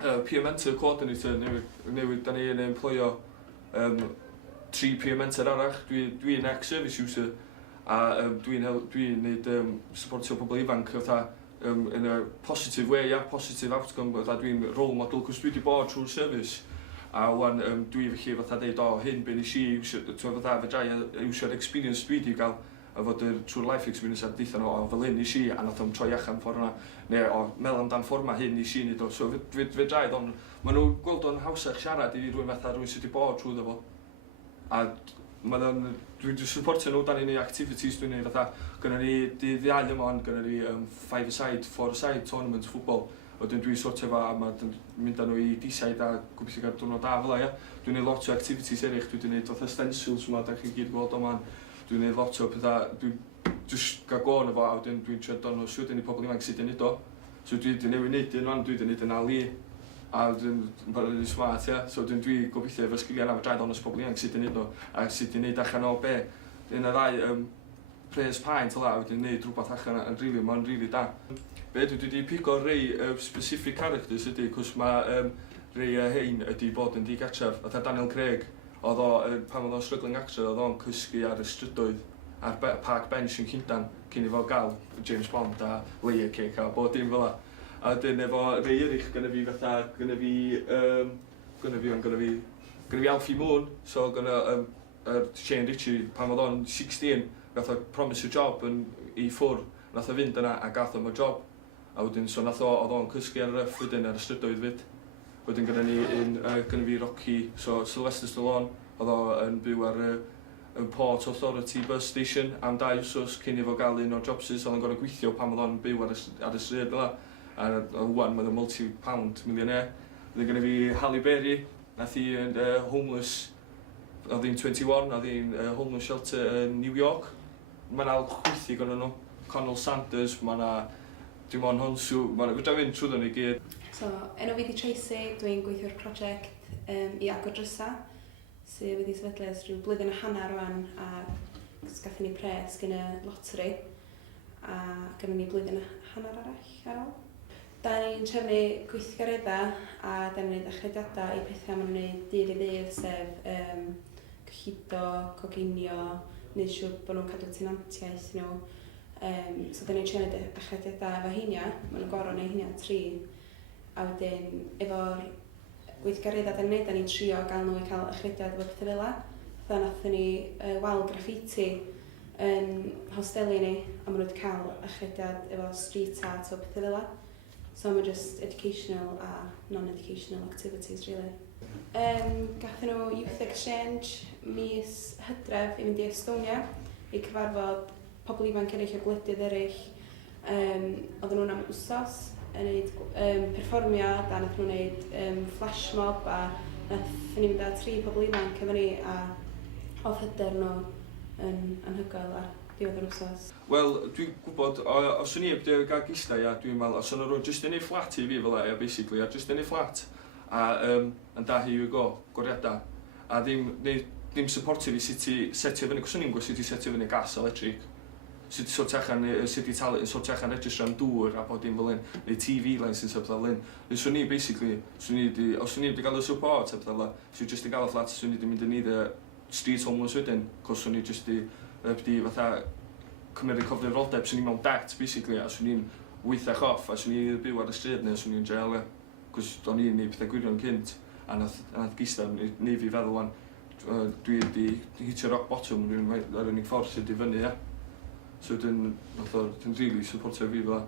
peer mentor coordinator newydd da ni'n employo 3 peer mentor arall. Dwi'n ex-service user a dwi'n neud supportio pobl ifanc in a positive way, positive outcome. Dwi'n role model cos dwi wedi bod trwy'r service a wan dwi felly deud hyn be nes i iwsio'r experience dwi wedi gael a fod trwy'r life experience a deitha nhw fel hyn nes i a nath o'n troi allan ffordd hwnna neu meddwl amdan ffordd ma hyn nes i neud o. So fedrai ond maen nhw'n gweld o'n hawsach siarad i rhywun rhywun sydd wedi bod trwy fo a dwi'n supportio nhw dan ni'n activities dwi'n neud gynna ni dydd iau yma ond gynna ni 5-a-side, 4-a-side tournament ffwbol wedyn dwi'n sortio fa a mae'n mynd â nhw i D-side a gobeithio gael diwrnod da fel ia. Dwi'n neud lot o activities eraill, dwi'n neud stencils yma, da chi'n gyd gweld o'man. Dwi'n neud lot o pethau, dwi'n just gael gôn efo a wedyn dwi'n trio dod nhw siwyd i pobl ifanc sydd yn neud o. So dwi wedi newid neud un fan, dwi wedi neud yn ali a dwi'n yn smart ia. So dwi'n gobeithio efo sgiliau na fe draed ond os pobl ifanc sydd yn neud o a sydd yn neud allan o be. Un o'r ddau pres paent o la a wedyn neud rhywbeth allan yn ma'n rili da. Be dwi wedi pigo rei specific characters ydy, cos mae rei hein ydy bod yn Digartref. Oedd Daniel Craig, pan oedd o'n struggling actor, oedd o'n cysgu ar y strydoedd ar park bench yn Llundain cyn i fo gael James Bond a layer cake a bod dim fel la. A wedyn efo rei eraill gynna fi Alfie Moon, so gynna Shane Ritchie, pan oedd o'n 16, gath o promise a job i ffwrdd, nath o fynd yna a gath o'n job. A wedyn, so nath oedd o'n cysgu ar y ryff wedyn ar y strydoedd fyd. Wedyn gynna fi Rocky, so Sylvester Stallone, oedd o'n byw ar y Port Authority bus station am 2 wsos cyn i fo gael un o'r jobsys, oedd o'n gorau gweithio pan oedd o'n byw ar y stryd fel la. A wan, mae'n multi-pound millionaire. Wedyn gynna fi Halle Berry, nath i homeless, oedd hi'n 21, oedd hi'n homeless shelter yn New York. Mae'n chwythu gynna nhw, Connell Sanders, dim ond honsw, fydda fynd trwyddo ni gyd. So, enw fi di Tracey, dwi'n gweithio'r prosiect i Agor Drysau, sydd wedi sefydlu ers rhyw blwyddyn a hanner rwan, a gathon ni pres gen y loteri, a gynnu ni blwyddyn a hanner arall ar ôl. Da ni'n trefnu gweithgareddau a da ni'n gwneud achrediadau i pethau maen nhw'n gwneud dydd i ddydd, sef cyhudo, coginio, wneud siŵr bod nhw'n cadw tenantiaeth nhw. So da ni'n trio gwneud achrediadau efo heinia, maen nhw'n gorau neu heinia 3. A wedyn, efo'r gweithgareddau da ni'n gwneud, da ni'n trio gael nhw i cael achrediad efo pethau fel la. Fatha nathon ni wal graffiti yn hosteli ni, a maen nhw wedi cael achrediad efo street art o pethau fel la. So mae'n just educational a non-educational activities, really. Gathon nhw Youth Exchange mis Hydref i fynd i Estonia i cyfarfod pobl ifanc eraill o gwledydd eraill. Oedden nhw'n am wsos yn gwneud perfformiad a nath nhw'n gwneud flash mob a nath ni mynd â 3 pobl ifanc efo ni a oedd hyder nhw yn anhygoel ar diwedd yr wsos. Wel, dwi'n gwybod, os o'n i wedi gael GISDA, dwi'n meddwl, os o'n nhw'n just yn ei fflat i fi fel e, basically, a just yn ei fflat a yn da hi i'w goriadau a ddim supportio fi sut i setio fyny, cos o'n i'n gwybod sut i setio fyny gas electric. Sut i sortio allan registrar am dŵr a bod dim fel un, neu TV license a bethau fel un. Swn i, basically, os o'n i wedi cael y support a bethau fel un, swn i just i gael y fflat, swn i wedi mynd yn either street homeless wedyn, cos swn i just i fatha cymryd y cofnodroldeb, swn i mewn debt, basically, a swn i'n weithach off, a swn i'n byw ar y stryd neu swn i'n jail, cos o'n i'n neud pethau gwirion cynt, a nath GISDA neu fi feddwl wan, dwi wedi hitio rock bottom, dwi'n ar unig ffordd sydd i fyny, So dwi'n really supportio fi fel la.